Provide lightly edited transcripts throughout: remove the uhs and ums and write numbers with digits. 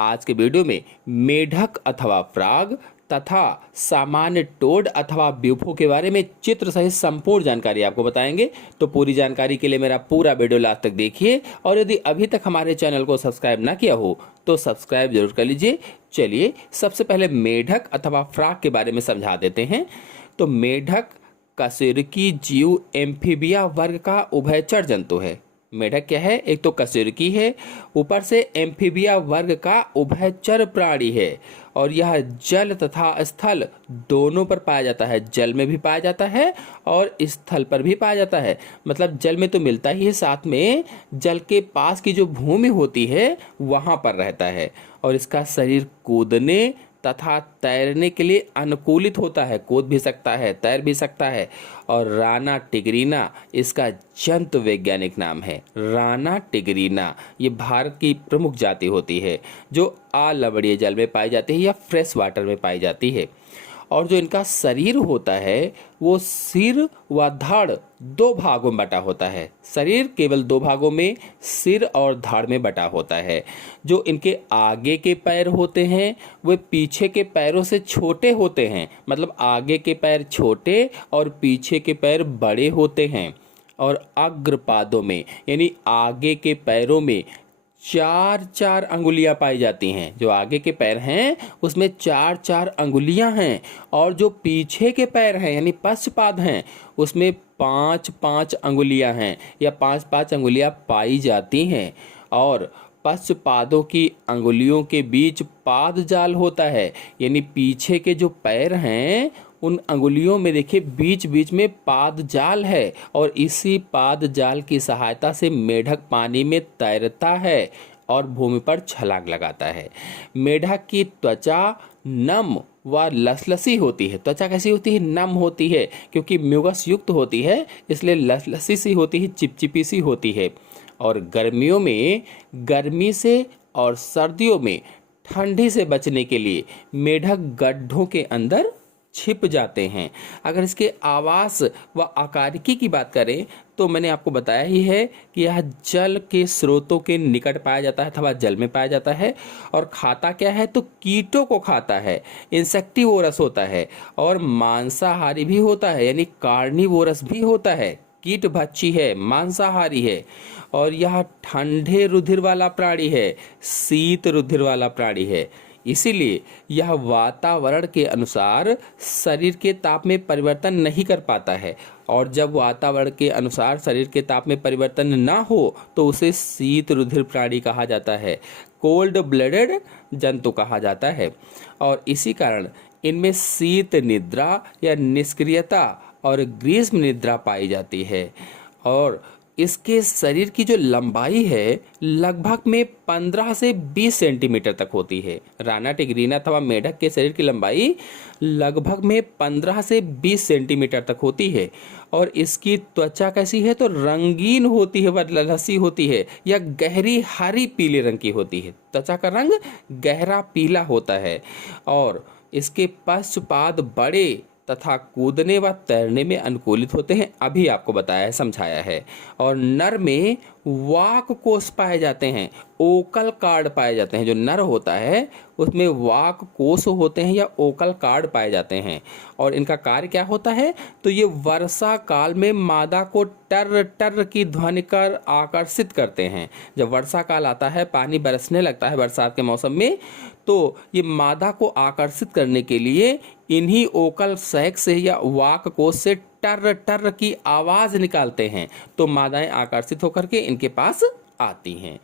आज के वीडियो में मेढक अथवा फ्रॉग तथा सामान्य टोड अथवा ब्यूफो के बारे में चित्र सहित संपूर्ण जानकारी आपको बताएंगे। तो पूरी जानकारी के लिए मेरा पूरा वीडियो लास्ट तक देखिए और यदि अभी तक हमारे चैनल को सब्सक्राइब ना किया हो तो सब्सक्राइब जरूर कर लीजिए। चलिए सबसे पहले मेढक अथवा फ्रॉग के बारे में समझा देते हैं। तो मेढक कशेरुकी जीव एम्फीबिया वर्ग का उभयचर जंतु है। मेढक क्या है? एक तो कशेरुकी है, ऊपर से एम्फीबिया वर्ग का उभयचर प्राणी है और यह जल तथा स्थल दोनों पर पाया जाता है। जल में भी पाया जाता है और स्थल पर भी पाया जाता है। मतलब जल में तो मिलता ही है, साथ में जल के पास की जो भूमि होती है वहां पर रहता है और इसका शरीर कूदने तथा तैरने के लिए अनुकूलित होता है। कूद भी सकता है, तैर भी सकता है। और राना टिग्रीना इसका जंतु वैज्ञानिक नाम है। राना टिग्रीना ये भारत की प्रमुख जाति होती है जो अलवणीय जल में पाई जाती है या फ्रेश वाटर में पाई जाती है। और जो इनका शरीर होता है वो सिर व धड़ दो भागों में बटा होता है। शरीर केवल दो भागों में, सिर और धड़ में बटा होता है। जो इनके आगे के पैर होते हैं वे पीछे के पैरों से छोटे होते हैं। मतलब आगे के पैर छोटे और पीछे के पैर बड़े होते हैं। और अग्रपादों में यानी आगे के पैरों में चार चार अंगुलियां पाई जाती हैं। जो आगे के पैर हैं उसमें चार चार अंगुलियां हैं और जो पीछे के पैर हैं यानी पश्चपाद हैं उसमें पांच पांच अंगुलियां हैं या पांच पांच अंगुलियां पाई जाती हैं। और पश्चपादों की अंगुलियों के बीच पाद जाल होता है यानी पीछे के जो पैर हैं उन अंगुलियों में देखिए बीच बीच में पाद जाल है और इसी पाद जाल की सहायता से मेढक पानी में तैरता है और भूमि पर छलांग लगाता है। मेढक की त्वचा नम व लसलसी होती है। त्वचा कैसी होती है? नम होती है, क्योंकि म्यूकस युक्त होती है इसलिए लसलसी सी होती है, चिपचिपी सी होती है। और गर्मियों में गर्मी से और सर्दियों में ठंडी से बचने के लिए मेढक गड्ढों के अंदर छिप जाते हैं। अगर इसके आवास व आकारिकी की बात करें तो मैंने आपको बताया ही है कि यह जल के स्रोतों के निकट पाया जाता है अथवा जल में पाया जाता है। और खाता क्या है? तो कीटों को खाता है, इंसेक्टिवोरस होता है। और मांसाहारी भी होता है यानी कार्निवोरस भी होता है। कीट भक्षी है, मांसाहारी है। और यह ठंडे रुधिर वाला प्राणी है, शीत रुधिर वाला प्राणी है। इसीलिए यह वातावरण के अनुसार शरीर के ताप में परिवर्तन नहीं कर पाता है। और जब वातावरण के अनुसार शरीर के ताप में परिवर्तन ना हो तो उसे शीत रुधिर प्राणी कहा जाता है, कोल्ड ब्लडेड जंतु कहा जाता है। और इसी कारण इनमें शीत निद्रा या निष्क्रियता और ग्रीष्म निद्रा पाई जाती है। और इसके शरीर की जो लंबाई है लगभग में 15 से 20 सेंटीमीटर तक होती है। राना टिग्रीना अथवा मेढक के शरीर की लंबाई लगभग में 15 से 20 सेंटीमीटर तक होती है। और इसकी त्वचा कैसी है? तो रंगीन होती है, वलसी होती है या गहरी हरी पीले रंग की होती है। त्वचा का रंग गहरा पीला होता है। और इसके पश्चपाद बड़े तथा कूदने व तैरने में अनुकूलित होते हैं। अभी आपको बताया है, समझाया है। और नर में वाक कोष पाए जाते हैं, ओकल कार्ड पाए जाते हैं। जो नर होता है उसमें वाक कोष होते हैं या ओकल कार्ड पाए जाते हैं। और इनका कार्य क्या होता है? तो ये वर्षा काल में मादा को टर टर की ध्वनि कर आकर्षित करते हैं। जब वर्षा काल आता है, पानी बरसने लगता है बरसात के मौसम में, तो ये मादा को आकर्षित करने के लिए इन्हीं ओकल सैक से या वाक कोष से टर टर की आवाज निकालते हैं। तो मादाएं आकर्षित होकर के इनके पास आती हैं।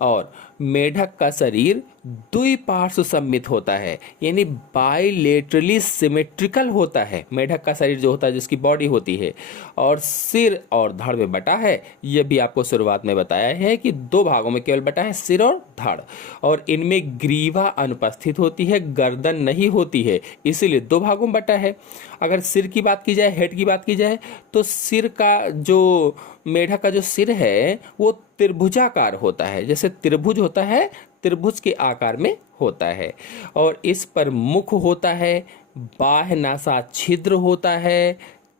और मेढक का शरीर द्विपार्श्व सममित होता है यानी बाइलेटरली सिमेट्रिकल होता है। मेढक का शरीर जो होता है, जिसकी बॉडी होती है, और सिर और धड़ में बटा है। यह भी आपको शुरुआत में बताया है कि दो भागों में केवल बटा है, सिर और धड़। और इनमें ग्रीवा अनुपस्थित होती है, गर्दन नहीं होती है, इसीलिए दो भागों में बटा है। अगर सिर की बात की जाए, हेड की बात की जाए, तो सिर का जो मेढक का जो सिर है वो त्रिभुजाकार होता है। जैसे त्रिभुज होता है, त्रिभुज के आकार में होता है। और इस पर मुख होता है, बाह्य नासा छिद्र होता है,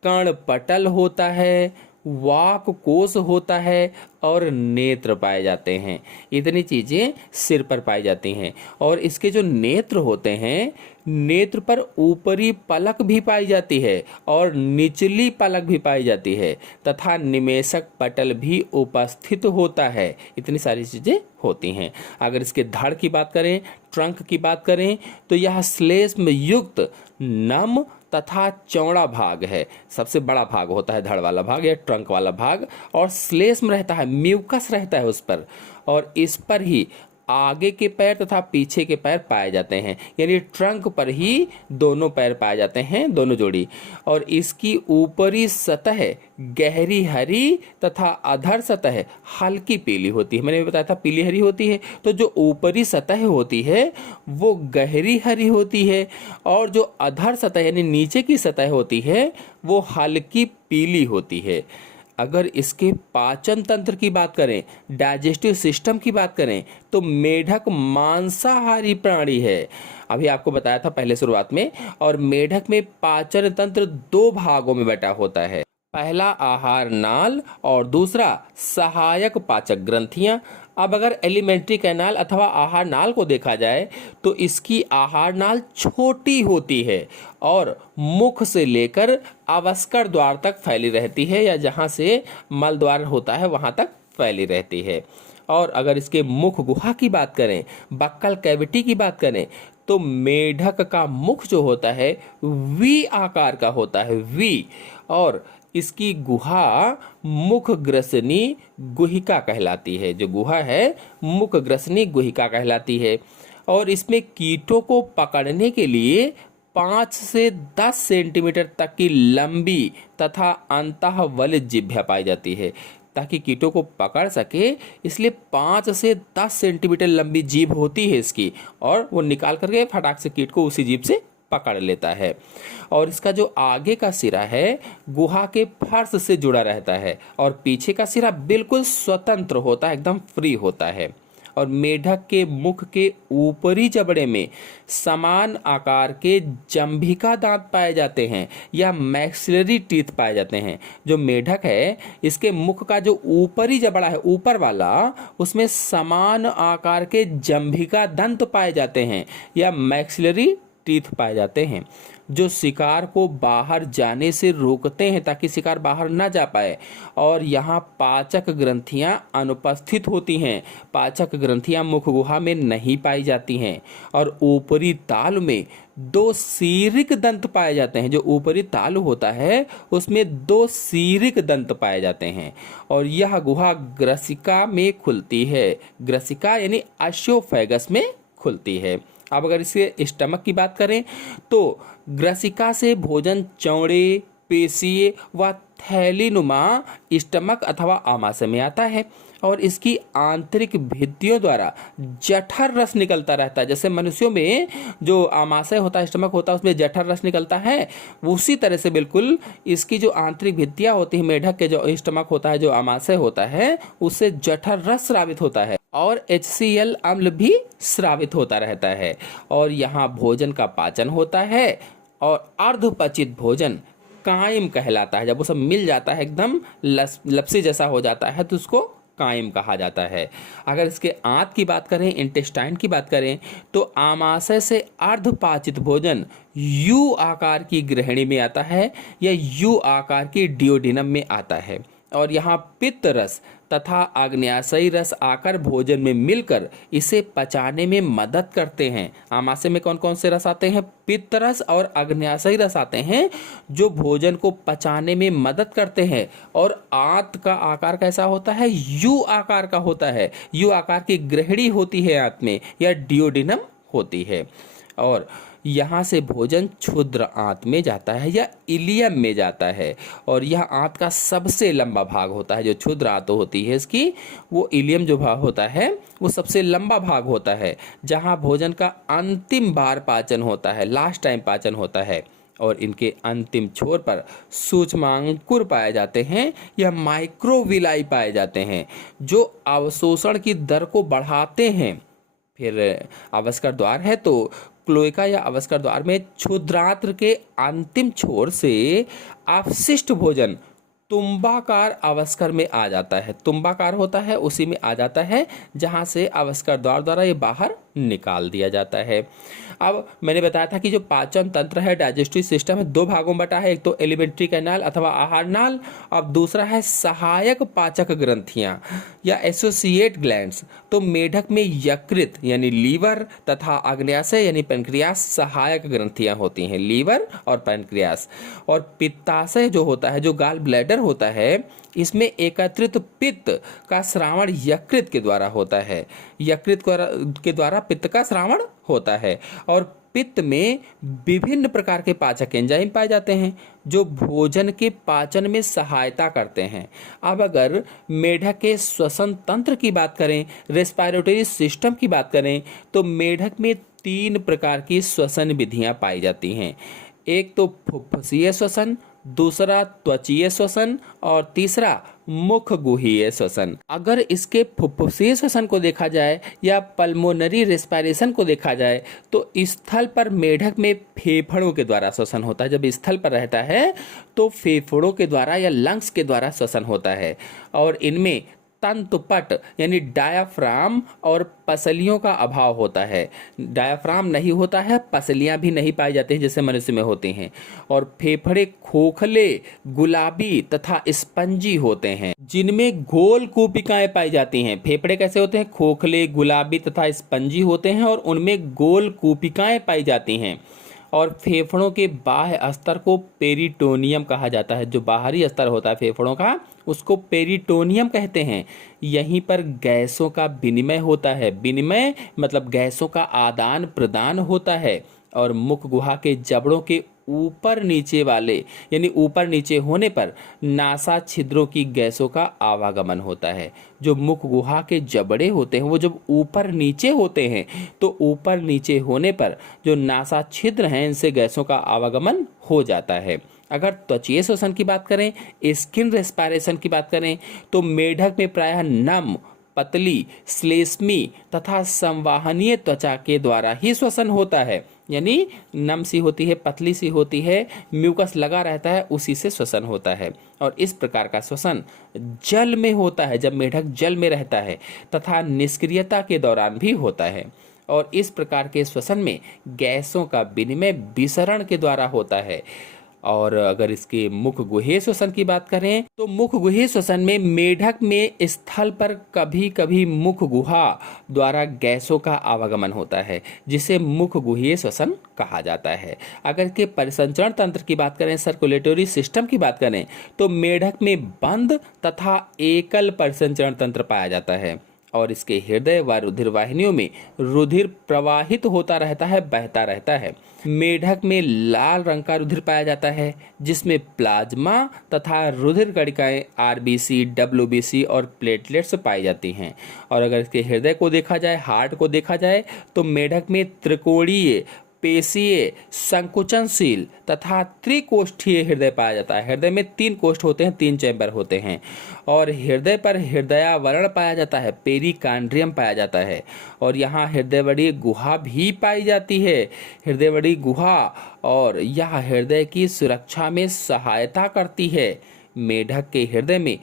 कर्णपटल होता है, वाक कोश होता है और नेत्र पाए जाते हैं। इतनी चीजें सिर पर पाई जाती हैं। और इसके जो नेत्र होते हैं, नेत्र पर ऊपरी पलक भी पाई जाती है और निचली पलक भी पाई जाती है तथा निमेषक पटल भी उपस्थित होता है। इतनी सारी चीजें होती हैं। अगर इसके धड़ की बात करें, ट्रंक की बात करें, तो यह श्लेष्म युक्त नम तथा चौड़ा भाग है। सबसे बड़ा भाग होता है धड़ वाला भाग या ट्रंक वाला भाग, और श्लेष्म रहता है, म्यूकस रहता है उस पर, और इस पर ही आगे के पैर तथा पीछे के पैर पाए जाते हैं। यानी ट्रंक पर ही दोनों पैर पाए जाते हैं, दोनों जोड़ी। और इसकी ऊपरी सतह गहरी हरी तथा अधर सतह हल्की पीली होती है। मैंने बताया था पीली हरी होती है, तो जो ऊपरी सतह होती है वो गहरी हरी होती है, और जो अधर सतह यानी नीचे की सतह होती है वो हल्की पीली होती है। अगर इसके पाचन तंत्र की बात करें, डाइजेस्टिव सिस्टम की बात करें, तो मेढक मांसाहारी प्राणी है। अभी आपको बताया था पहले शुरुआत में। और मेढक में पाचन तंत्र दो भागों में बटा होता है। पहला आहार नाल और दूसरा सहायक पाचक ग्रंथियां। अब अगर एलिमेंट्री कैनाल अथवा आहार नाल को देखा जाए तो इसकी आहार नाल छोटी होती है और मुख से लेकर अवस्कर द्वार तक फैली रहती है, या जहां से मल द्वार होता है वहां तक फैली रहती है। और अगर इसके मुख गुहा की बात करें, बक्कल कैविटी की बात करें, तो मेढक का मुख जो होता है वी आकार का होता है, वी। और इसकी गुहा मुख ग्रसनी गुहिका कहलाती है। जो गुहा है मुख ग्रसनी गुहिका कहलाती है। और इसमें कीटों को पकड़ने के लिए 5 से 10 सेंटीमीटर तक की लंबी तथा अंतःवलित जिह्वा पाई जाती है। ताकि कीटों को पकड़ सके इसलिए 5 से 10 सेंटीमीटर लंबी जीभ होती है इसकी, और वो निकाल करके फटाक से कीट को उसी जीभ से पकड़ लेता है। और इसका जो आगे का सिरा है गुहा के फर्श से जुड़ा रहता है, और पीछे का सिरा बिल्कुल स्वतंत्र होता है, एकदम फ्री होता है। और मेढक के मुख के ऊपरी जबड़े में समान आकार के जंभिका दांत पाए जाते हैं या मैक्सिलरी टीथ पाए जाते हैं। जो मेढक है इसके मुख का जो ऊपरी जबड़ा है ऊपर वाला, उसमें समान आकार के जंभिका दंत पाए जाते हैं या मैक्सिलरी टीथ पाए जाते हैं, जो शिकार को बाहर जाने से रोकते हैं ताकि शिकार बाहर ना जा पाए। और यहाँ पाचक ग्रंथियाँ अनुपस्थित होती हैं। पाचक ग्रंथियाँ मुख गुहा में नहीं पाई जाती हैं। और ऊपरी तालु में 2 सीरिक दंत पाए जाते हैं। जो ऊपरी तालु होता है उसमें 2 सीरिक दंत पाए जाते हैं। और यह गुहा ग्रसिका में खुलती है। ग्रसिका यानी एसोफेगस में खुलती है। अब अगर इसके स्टमक की बात करें तो ग्रसिका से भोजन चौड़े, पेशीय व थैलीनुमा स्टमक अथवा आमाशय में आता है। और इसकी आंतरिक भित्तियों द्वारा जठर रस निकलता रहता है। जैसे मनुष्यों में जो आमाशय होता है, स्टमक होता है, उसमें जठर रस निकलता है, उसी तरह से बिल्कुल इसकी जो आंतरिक भित्तियां होती है, मेढक के जो स्टमक होता है, जो आमाशय होता है, उससे जठर रस स्रावित होता है और HCl अम्ल भी स्रावित होता रहता है। और यहाँ भोजन का पाचन होता है और अर्धपचित भोजन कायम कहलाता है। जब वो सब मिल जाता है, एकदम लपसी जैसा हो जाता है, तो उसको कायम कहा जाता है। अगर इसके आंत की बात करें, इंटेस्टाइन की बात करें, तो आमाशय से अर्धपाचित भोजन यू आकार की ग्रहणी में आता है या यू आकार की डियोडिनम में आता है। और यहाँ पित्त रस तथा आग्नेयाशयी रस आकर भोजन में मिलकर इसे पचाने में मदद करते हैं। आमाशय में कौन कौन से रस आते हैं? पित्त रस और आग्नेयाशयी रस आते हैं, जो भोजन को पचाने में मदद करते हैं। और आंत का आकार कैसा होता है? यू आकार का होता है। यू आकार की ग्रहणी होती है आंत में या डियोडिनम होती है। और यहाँ से भोजन क्षुद्र आंत में जाता है या इलियम में जाता है। और यह आंत का सबसे लंबा भाग होता है। जो क्षुद्र आंत होती है इसकी, वो इलियम जो भाग होता है वो सबसे लंबा भाग होता है, जहाँ भोजन का अंतिम बार पाचन होता है, लास्ट टाइम पाचन होता है। और इनके अंतिम छोर पर सूक्ष्मांकुर पाए जाते हैं या माइक्रोविलाई पाए जाते हैं, जो अवशोषण की दर को बढ़ाते हैं। फिर अवस्कर द्वार है तो क्लोएका या अवस्कर द्वार में क्षुद्रांत्र के अंतिम छोर से अपशिष्ट भोजन तुम्बाकार अवस्कर में आ जाता है। तुम्बाकार होता है उसी में आ जाता है जहां से अवस्कर द्वारा ये बाहर निकाल दिया जाता है। अब मैंने बताया था कि जो पाचन तंत्र है, डाइजेस्टिव सिस्टम है, दो भागों में बटा है। एक तो एलिमेंट्री कैनाल अथवा आहार नाल, अब दूसरा है सहायक पाचक ग्रंथियां या एसोसिएट ग्लैंड्स। तो मेढक में यकृत यानी लीवर तथा अग्न्याशय यानी पैनक्रियास सहायक ग्रंथियां होती हैं, लीवर और पैनक्रियास। और पित्ताशय जो होता है, जो गाल ब्लैडर होता है, इसमें एकत्रित पित्त का श्रावण यकृत के द्वारा होता है। यकृत के द्वारा पित्त का श्रावण होता है। और पित्त में विभिन्न प्रकार के पाचक एंजाइम पाए जाते हैं जो भोजन के पाचन में सहायता करते हैं। अब अगर मेढक के श्वसन तंत्र की बात करें, रेस्पिरेटरी सिस्टम की बात करें, तो मेढक में 3 प्रकार की श्वसन विधियां पाई जाती हैं। एक तो फुफ्फुसीय श्वसन, दूसरा त्वचीय श्वसन और तीसरा मुख गुहीय श्वसन। अगर इसके फुफ्फुसीय श्वसन को देखा जाए या पल्मोनरी रेस्पिरेशन को देखा जाए तो स्थल पर मेढक में फेफड़ों के द्वारा श्वसन होता है। जब स्थल पर रहता है तो फेफड़ों के द्वारा या लंग्स के द्वारा श्वसन होता है। और इनमें तंतुपट यानी डायाफ्राम और पसलियों का अभाव होता है। डायाफ्राम नहीं होता है, पसलियां भी नहीं पाई जाती हैं जैसे मनुष्य में होती हैं। और फेफड़े खोखले, गुलाबी तथा स्पंजी होते हैं जिनमें गोल कूपिकाएं पाई जाती हैं। फेफड़े कैसे होते हैं? खोखले, गुलाबी तथा स्पंजी होते हैं और उनमें गोल कूपिकाएं पाई जाती हैं। और फेफड़ों के बाह्य स्तर को पेरिटोनियम कहा जाता है। जो बाहरी स्तर होता है फेफड़ों का उसको पेरिटोनियम कहते हैं। यहीं पर गैसों का विनिमय होता है। विनिमय मतलब गैसों का आदान प्रदान होता है। और मुख गुहा के जबड़ों के ऊपर नीचे वाले यानी ऊपर नीचे होने पर नासा छिद्रों की गैसों का आवागमन होता है। जो मुख गुहा के जबड़े होते हैं वो जब ऊपर नीचे होते हैं तो ऊपर नीचे होने पर जो नासा छिद्र हैं इनसे गैसों का आवागमन हो जाता है। अगर त्वचीय श्वसन की बात करें, स्किन रेस्पिरेशन की बात करें, तो मेढक में प्रायः नम, पतली, श्लेष्मी तथा संवाहनीय त्वचा के द्वारा ही श्वसन होता है। यानी नम सी होती है, पतली सी होती है, म्यूकस लगा रहता है, उसी से श्वसन होता है। और इस प्रकार का श्वसन जल में होता है जब मेढक जल में रहता है तथा निष्क्रियता के दौरान भी होता है। और इस प्रकार के श्वसन में गैसों का विनिमय विसरण के द्वारा होता है। और अगर इसके मुख गुहे श्वसन की बात करें तो मुख गुहे श्वसन में मेढक में स्थल पर कभी कभी मुख गुहा द्वारा गैसों का आवागमन होता है जिसे मुख गुहे श्वसन कहा जाता है। अगर इसके परिसंचरण तंत्र की बात करें, सर्कुलेटरी सिस्टम की बात करें, तो मेढक में बंद तथा एकल परिसंचरण तंत्र पाया जाता है। और इसके हृदय व रुधिर वाहिनियों में रुधिर प्रवाहित होता रहता है, बहता रहता है। मेढक में लाल रंग का रुधिर पाया जाता है जिसमें प्लाज्मा तथा रुधिर कणिकाएं आरबीसी, डब्ल्यूबीसी और प्लेटलेट्स पाई जाती हैं। और अगर इसके हृदय को देखा जाए, हार्ट को देखा जाए, तो मेढक में त्रिकोणीय, पेशीय, संकुचनशील तथा त्रिकोष्ठीय हृदय पाया जाता है। हृदय में 3 कोष्ठ होते हैं, 3 चैम्बर होते हैं। और हृदय पर हृदयावरण पाया जाता है, पेरिकांड्रियम पाया जाता है। और यहाँ हृदयवड़ी गुहा भी पाई जाती है। हृदयवड़ी गुहा और यह हृदय की सुरक्षा में सहायता करती है। मेढक के हृदय में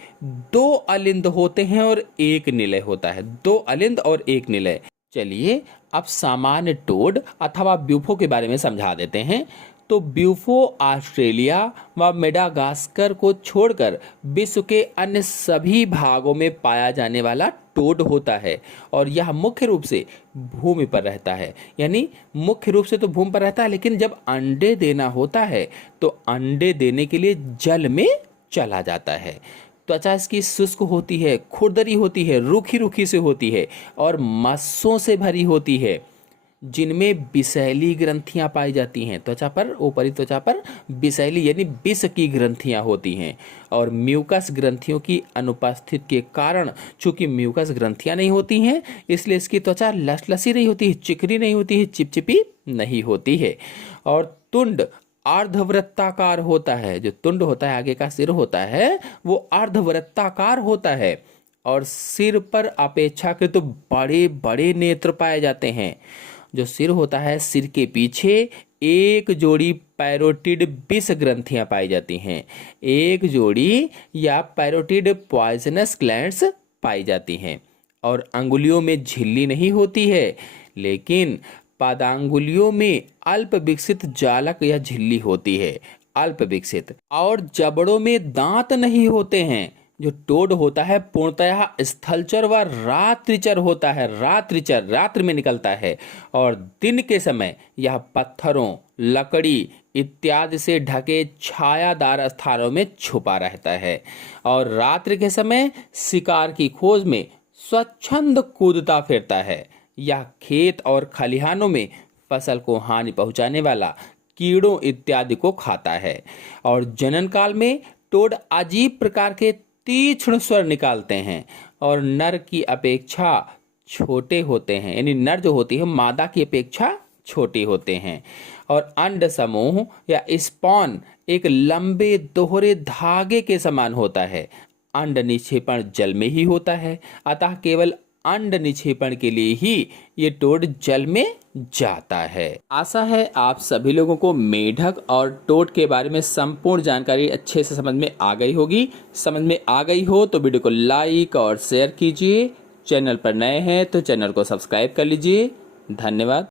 2 अलिंद होते हैं और 1 निलय होता है। 2 अलिंद और 1 निलय। चलिए अब सामान्य टोड अथवा ब्यूफो के बारे में समझा देते हैं। तो ब्यूफो ऑस्ट्रेलिया व मेडागास्कर को छोड़कर विश्व के अन्य सभी भागों में पाया जाने वाला टोड होता है। और यह मुख्य रूप से भूमि पर रहता है। यानी मुख्य रूप से तो भूमि पर रहता है, लेकिन जब अंडे देना होता है तो अंडे देने के लिए जल में चला जाता है। त्वचा इसकी शुष्क होती है, खुरदरी होती है, रूखी रूखी से होती है और मस्सों से भरी होती है जिनमें विषैली ग्रंथियां पाई जाती हैं। त्वचा पर, ऊपरी त्वचा पर विषैली यानी विष की ग्रंथियां होती हैं। और म्यूकस ग्रंथियों की अनुपस्थिति के कारण, चूंकि म्यूकस ग्रंथियां नहीं होती हैं, इसलिए इसकी त्वचा लसलसी नहीं होती है, चिकनी नहीं होती है, चिपचिपी नहीं होती है। और तुंड अर्धवृत्ताकार होता है। जो तुंड होता है, आगे का सिर होता है, वो अर्धवृत्ताकार होता है। और सिर पर अपेक्षाकृत बड़े बड़े नेत्र पाए जाते हैं। जो सिर होता है, सिर के पीछे एक जोड़ी पैरोटिड विष ग्रंथियां पाई जाती हैं। एक जोड़ी या पैरोटिड पॉइजनस ग्लैंड्स पाई जाती हैं। और अंगुलियों में झिल्ली नहीं होती है, लेकिन पादांगुलियों में अल्प विकसित जालक या झिल्ली होती है, अल्प विकसित। और जबड़ों में दांत नहीं होते हैं। जो टोड होता है पूर्णतः स्थलचर व रात्रिचर होता है, रात्रिचर, रात्रि में निकलता है और दिन के समय यह पत्थरों, लकड़ी इत्यादि से ढके छायादार स्थानों में छुपा रहता है और रात्रि के समय शिकार की खोज में स्वच्छंद कूदता फिरता है। यह खेत और खलिहानों में फसल को हानि पहुंचाने वाला कीड़ों इत्यादि को खाता है। और जनन काल में टोड अजीब प्रकार के तीक्ष्ण स्वर निकालते हैं और नर की अपेक्षा छोटे होते हैं, यानी नर जो होती है मादा की अपेक्षा छोटी होते हैं। और अंड समूह या स्पॉन एक लंबे दोहरे धागे के समान होता है। अंड निक्षेपण जल में ही होता है, अतः केवल अंड निक्षेपण के लिए ही ये टोड जल में जाता है। आशा है आप सभी लोगों को मेढक और टोड के बारे में संपूर्ण जानकारी अच्छे से समझ में आ गई होगी। समझ में आ गई हो तो वीडियो को लाइक और शेयर कीजिए। चैनल पर नए हैं तो चैनल को सब्सक्राइब कर लीजिए। धन्यवाद।